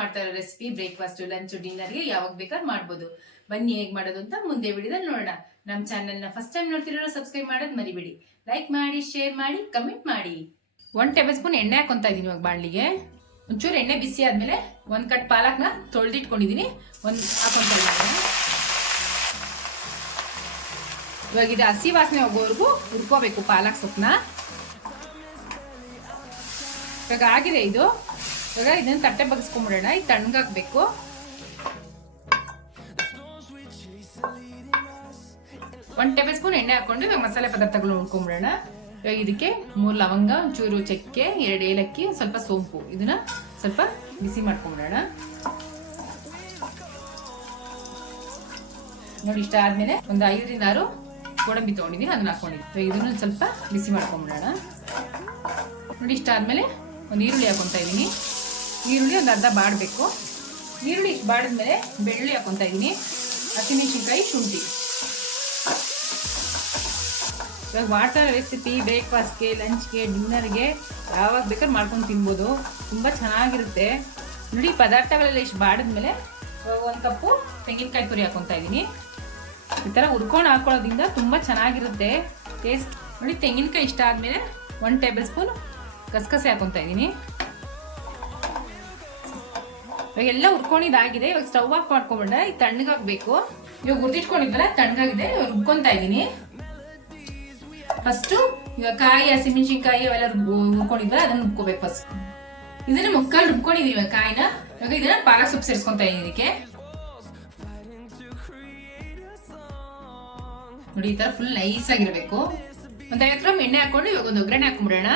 ಮಾಡ್ತಾ ಇರೋ recipe breakfast, lunch, ಡಿನ್ನರ್ಗೆ ಯಾವಾಗ ಬೇಕಾದ್ರೂ ಮಾಡ್ಬೋದು. ಬನ್ನಿ ಹೇಗ್ ಮಾಡೋದು ಅಂತ ಮುಂದೆ ವಿಡಿಯೋದಲ್ಲಿ ನೋಡೋಣ. ನಮ್ಮ ಚಾನೆಲ್ನ ಫಸ್ಟ್ ಟೈಮ್ ನೋಡ್ತಿರೋ ಸಬ್ಸ್ಕ್ರೈಬ್ ಮಾಡೋದು ಮರಿಬೇಡಿ. ಲೈಕ್ ಮಾಡಿ, ಶೇರ್ ಮಾಡಿ, ಕಮೆಂಟ್ ಮಾಡಿ. 1 ಟೇಬಲ್ ಸ್ಪೂನ್ ಎಣ್ಣೆ ಹಾಕೊಂತಾ ಇದೀನಿ ಇವಾಗ ಬಾಣಲಿಗೆ. ಒಂಚೂರು ಎಣ್ಣೆ ಬಿಸಿ ಆದ್ಮೇಲೆ 1 ಕಟ್ ಪಾಲಕ್ನ ತೊಳೆದಿಟ್ಕೊಂಡಿದೀನಿ, ಹಾಕೊಂತಾ ಇದ್ದೀನಿ. ಇವಾಗ ಇದು ಹಸಿ ವಾಸನೆ ಹೋಗೋವರೆಗೂ ಹುರ್ಕೋಬೇಕು ಪಾಲಕ್ ಸೊಪ್ಪನ್ನ. ಇವಾಗ ಆಗಿದೆ ಇದು. ಇವಾಗ ಇದನ್ನ ತಟ್ಟೆ ಬಗ್ಸ್ಕೊಂಡ್ಬಿಡೋಣ. ಇದು ತಣ್ಣಗಾಕ್ಬೇಕು. ಒಂದು ಟೇಬಲ್ ಸ್ಪೂನ್ ಎಣ್ಣೆ ಹಾಕೊಂಡು ಇವಾಗ ಮಸಾಲೆ ಪದಾರ್ಥಗಳು ಹುರ್ಕೊಂಡ್ಬಿಡೋಣ. ಇವಾಗ ಇದಕ್ಕೆ 3 ಲವಂಗ, ಒಂಚೂರು ಚಕ್ಕೆ, 2 ಏಲಕ್ಕಿ, ಸ್ವಲ್ಪ ಸೋಂಪು, ಇದನ್ನ ಸ್ವಲ್ಪ ಬಿಸಿ ಮಾಡ್ಕೊಂಡ್ಬಿಡೋಣ. ನೋಡಿ, ಇಷ್ಟ ಆದ್ಮೇಲೆ ಒಂದು 5 ರಿಂದ 6 ಗೋಡಂಬಿ ತಗೊಂಡಿದ್ದೀನಿ, ಅದನ್ನ ಹಾಕೊಂಡಿದ್ದೀನಿ. ಇದನ್ನು ಸ್ವಲ್ಪ ಬಿಸಿ ಮಾಡ್ಕೊಂಡ್ಬಿಡೋಣ. ನೋಡಿ, ಇಷ್ಟ ಆದ್ಮೇಲೆ ಒಂದು ಈರುಳ್ಳಿ ಹಾಕೊಂತಾ ಇದ್ದೀನಿ. ಈರುಳ್ಳಿ ಒಂದು ಅರ್ಧ ಬಾಡಬೇಕು. ಈರುಳ್ಳಿ ಇಷ್ಟು ಬಾಡಿದ್ಮೇಲೆ ಬೆಳ್ಳುಳ್ಳಿ ಹಾಕೊಂತಾ ಇದ್ದೀನಿ, ಹಸಿಮೆಣಸಿನ್ಕಾಯಿ, ಶುಂಠಿ. ಇವಾಗ ಮಾಡ್ತಾ ರೆಸಿಪಿ ಬ್ರೇಕ್ಫಾಸ್ಟ್ಗೆ, ಲಂಚ್ಗೆ, ಡಿನ್ನರ್ಗೆ ಯಾವಾಗ ಬೇಕಾದ್ರೆ ಮಾಡ್ಕೊಂಡು ತಿನ್ಬೋದು. ತುಂಬ ಚೆನ್ನಾಗಿರುತ್ತೆ. ನೋಡಿ, ಪದಾರ್ಥಗಳೆಲ್ಲ ಇಷ್ಟು ಬಾಡಿದ್ಮೇಲೆ ಇವಾಗ 1 ಕಪ್ಪು ತೆಂಗಿನಕಾಯಿ ತುರಿ ಹಾಕೊತಾ ಇದ್ದೀನಿ. ಈ ಥರ ಹುರ್ಕೊಂಡು ಹಾಕೊಳ್ಳೋದ್ರಿಂದ ತುಂಬ ಚೆನ್ನಾಗಿರುತ್ತೆ ಟೇಸ್ಟ್. ನೋಡಿ, ತೆಂಗಿನಕಾಯಿ ಇಷ್ಟ ಆದಮೇಲೆ 1 ಟೇಬಲ್ ಸ್ಪೂನ್ ಗಸಗಸೆ ಹಾಕೊತಾ ಇದ್ದೀನಿ. ಇವಾಗ ಎಲ್ಲ ಹುರ್ಕೊಂಡಿದ್ದಾಗಿದೆ. ಇವಾಗ ಸ್ಟವ್ ಆಫ್ ಮಾಡ್ಕೊಂಡ್ಬಿಟ್ರೆ ಇದು ತಣ್ಣಗಾಗಬೇಕು. ಇವಾಗ ಹುರಿದಿಟ್ಕೊಂಡಿದ್ವಲ್ಲ, ತಣ್ಣಗಾಗಿದೆ. ಇವಾಗ ರುಬ್ಕೊತಾ ಇದ್ದೀನಿ. ಫಸ್ಟು ಇವಾಗ ಕಾಯಿ, ಹಸಿಮೆಣಸಿನ್ಕಾಯಿ ಅವೆಲ್ಲ ಹುರ್ಕೊಂಡಿದ್ವಲ್ಲ, ಅದನ್ನ ರುಬ್ಕೋಬೇಕು. ಫಸ್ಟ್ ಇದನ್ನ ಮುಕ್ಕಾಲು ರುಬ್ಕೊಂಡಿದೀವಿ ಇವಾಗ ಕಾಯಿನ. ಇವಾಗ ಇದನ್ನ ಪಾಲಕ್ ಸೊಪ್ಪು ಸೇರಿಸ್ಕೊಂತ ಇದ್ದೀನಿ ಇದಕ್ಕೆ. ನೋಡಿ, ಈ ತರ ಫುಲ್ ನೈಸ್ ಆಗಿರ್ಬೇಕು. ಒಂದು 50 ಗ್ರಾಮ್ ಎಣ್ಣೆ ಹಾಕೊಂಡು ಇವಾಗ ಒಂದು ಒಗ್ಗರಣೆ ಹಾಕೊಂಡ್ಬಿಡೋಣ.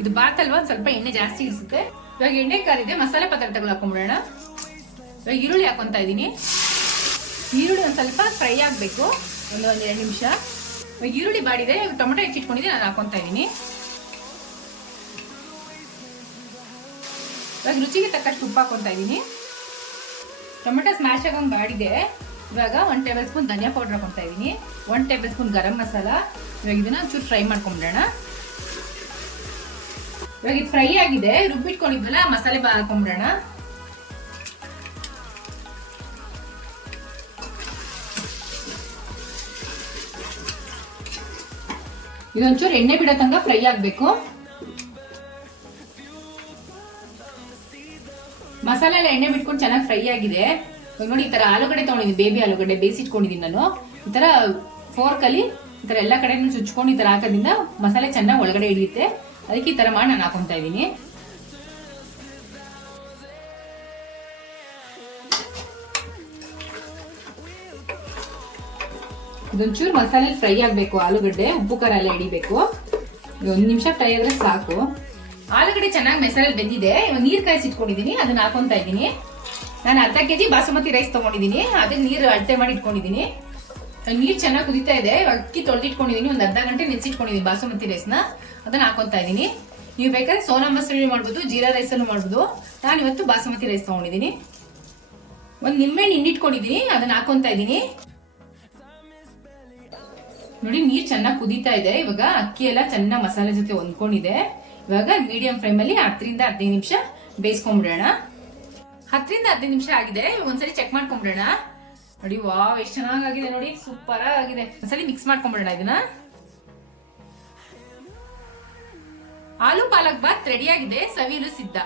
ಇದು ಬಾತ್ ಅಲ್ವಾ, ಸ್ವಲ್ಪ ಎಣ್ಣೆ ಜಾಸ್ತಿ ಇರಿಸುತ್ತೆ. ಇವಾಗ ಎಣ್ಣೆ ಕಾದಿದೆ, ಮಸಾಲೆ ಪದಾರ್ಥಗಳು ಹಾಕೊಂಡ್ಬಿಡೋಣ. ಇವಾಗ ಈರುಳ್ಳಿ ಹಾಕೊಂತಾ ಇದ್ದೀನಿ. ಈರುಳ್ಳಿ ಒಂದು ಸ್ವಲ್ಪ ಫ್ರೈ ಆಗಬೇಕು, ಒಂದು 2 ನಿಮಿಷ. ಇವಾಗ ಈರುಳ್ಳಿ ಬಾಡಿದೆ. ಇವಾಗ ಟೊಮೆಟೊ ಹೆಚ್ಚಿಟ್ಕೊಂಡಿದ್ದೀನಿ, ನಾನು ಹಾಕೊಂತಾ ಇದ್ದೀನಿ. ಇವಾಗ ರುಚಿಗೆ ತಕ್ಕಷ್ಟು ಉಪ್ಪು ಹಾಕೊಂತಾ ಇದ್ದೀನಿ. ಟೊಮೆಟೊ ಸ್ಮ್ಯಾಶ್ ಆಗೋಂಗೆ ಬಾಡಿದೆ. ಇವಾಗ 1 ಟೇಬಲ್ ಸ್ಪೂನ್ ಧನಿಯಾ ಪೌಡರ್ ಹಾಕೊಂತಾ ಇದ್ದೀನಿ, 1 ಟೇಬಲ್ ಸ್ಪೂನ್ ಗರಂ ಮಸಾಲ. ಇವಾಗ ಇದನ್ನ ಒಂಚೂರು ಫ್ರೈ ಮಾಡ್ಕೊಂಡ್ಬಿಡೋಣ. ಇವಾಗ ಇದು ಫ್ರೈ ಆಗಿದೆ. ರುಬ್ಬಿಟ್ಕೊಂಡಿದ್ವಲ್ಲ ಮಸಾಲೆ ಹಾಕೊಂಡ್ಬಿಡೋಣ. ಇದೊಂಚೂರು ಎಣ್ಣೆ ಬಿಡೋ ತನಕ ಫ್ರೈ ಆಗಬೇಕು. ಮಸಾಲೆ ಎಲ್ಲ ಎಣ್ಣೆ ಬಿಟ್ಕೊಂಡು ಚೆನ್ನಾಗಿ ಫ್ರೈ ಆಗಿದೆ. ಇವಾಗ ನೋಡಿ, ಈ ತರ ಆಲೂಗಡ್ಡೆ ತಗೊಂಡಿದ್ದೀನಿ, ಬೇಬಿ ಆಲೂಗಡ್ಡೆ ಬೇಯಿಸಿಟ್ಕೊಂಡಿದ್ದೀನಿ ನಾನು. ಈ ತರ ಫೋರ್ಕಲ್ಲಿ ಈ ತರ ಎಲ್ಲ ಕಡೆನೂ ಚುಚ್ಕೊಂಡು ಈ ತರ ಹಾಕೋದ್ರಿಂದ ಮಸಾಲೆ ಚೆನ್ನಾಗಿ ಒಳಗಡೆ ಹಿಡಿಯುತ್ತೆ. ಅದಕ್ಕೆ ಈ ತರ ಮಾಡಿ ನಾನು ಹಾಕೊಂತಾ ಇದ್ದೀನಿ. ಇದೊಂಚೂರು ಮಸಾಲೆ ಫ್ರೈ ಆಗಬೇಕು. ಆಲೂಗಡ್ಡೆ ಉಪ್ಪು ಖಾರ ಎಲ್ಲ ಹಿಡಿಬೇಕು. 1 ನಿಮಿಷ ಫ್ರೈ ಆದ್ರೆ ಸಾಕು. ಆಲೂಗಡ್ಡೆ ಚೆನ್ನಾಗಿ ಮಸಾಲೆ ಬೆಂದಿದೆ. ಇವಾಗ ನೀರು ಕಾಯಿಸಿಟ್ಕೊಂಡಿದ್ದೀನಿ, ಅದನ್ನ ಹಾಕೊಂತಾ ಇದ್ದೀನಿ. ನಾನು ಅರ್ಧ kg ಬಾಸುಮತಿ ರೈಸ್ ತಗೊಂಡಿದ್ದೀನಿ, ಅದಕ್ಕೆ ನೀರು ಅಳತೆ ಮಾಡಿ ಇಟ್ಕೊಂಡಿದ್ದೀನಿ. ನೀರು ಚೆನ್ನಾಗಿ ಕುದಿತಾ ಇದೆ. ಅಕ್ಕಿ ತೊಳೆದಿಟ್ಕೊಂಡಿದ್ದೀನಿ, ಒಂದು ಅರ್ಧ ಗಂಟೆ ನೆನೆಸಿಟ್ಕೊಂಡಿದ್ದೀನಿ ಬಾಸುಮತಿ ರೈಸ್ನ, ಅದನ್ನ ಹಾಕೊಂತಾ ಇದ್ದೀನಿ. ನೀವು ಬೇಕಾದ್ರೆ ಸೋನಾ ಮಸೂರಿ ಮಾಡ್ಬೋದು, ಜೀರಾ ರೈಸನ್ನು ಮಾಡ್ಬೋದು. ನಾನು ಇವತ್ತು ಬಾಸುಮತಿ ರೈಸ್ ತಗೊಂಡಿದ್ದೀನಿ. ಒಂದು ನಿಂಬೆಹಣ್ಣು ಹಿಂಡಿಟ್ಕೊಂಡಿದ್ದೀನಿ, ಅದನ್ನ ಹಾಕೊಂತಾ ಇದ್ದೀನಿ. ನೋಡಿ, ನೀರು ಚೆನ್ನಾಗಿ ಕುದೀತಾ ಇದೆ. ಇವಾಗ ಅಕ್ಕಿ ಎಲ್ಲ ಚೆನ್ನಾಗಿ ಮಸಾಲೆ ಜೊತೆ ಹೊಂದ್ಕೊಂಡಿದೆ. ಇವಾಗ ಮೀಡಿಯಂ ಫ್ಲೇಮಲ್ಲಿ 10 ರಿಂದ 15 ನಿಮಿಷ ಬೇಯಿಸ್ಕೊಂಡ್ಬಿಡೋಣ. 10 ರಿಂದ 15 ನಿಮಿಷ ಆಗಿದೆ. ಒಂದ್ಸರಿ ಚೆಕ್ ಮಾಡ್ಕೊಂಡ್ಬಿಡೋಣ. ನೋಡಿ, ವಾವ್, ಎಷ್ಟು ಚೆನ್ನಾಗಿದೆ ನೋಡಿ, ಸೂಪರ್ ಆಗಿದೆ. ಒಂದ್ಸಲಿ ಮಿಕ್ಸ್ ಮಾಡ್ಕೊಂಡ್ಬಿಡೋಣ ಇದನ್ನ. ಆಲೂ ಪಾಲಕ್ ಬಾತ್ ರೆಡಿ ಆಗಿದೆ, ಸವಿಯಲು ಸಿದ್ಧ.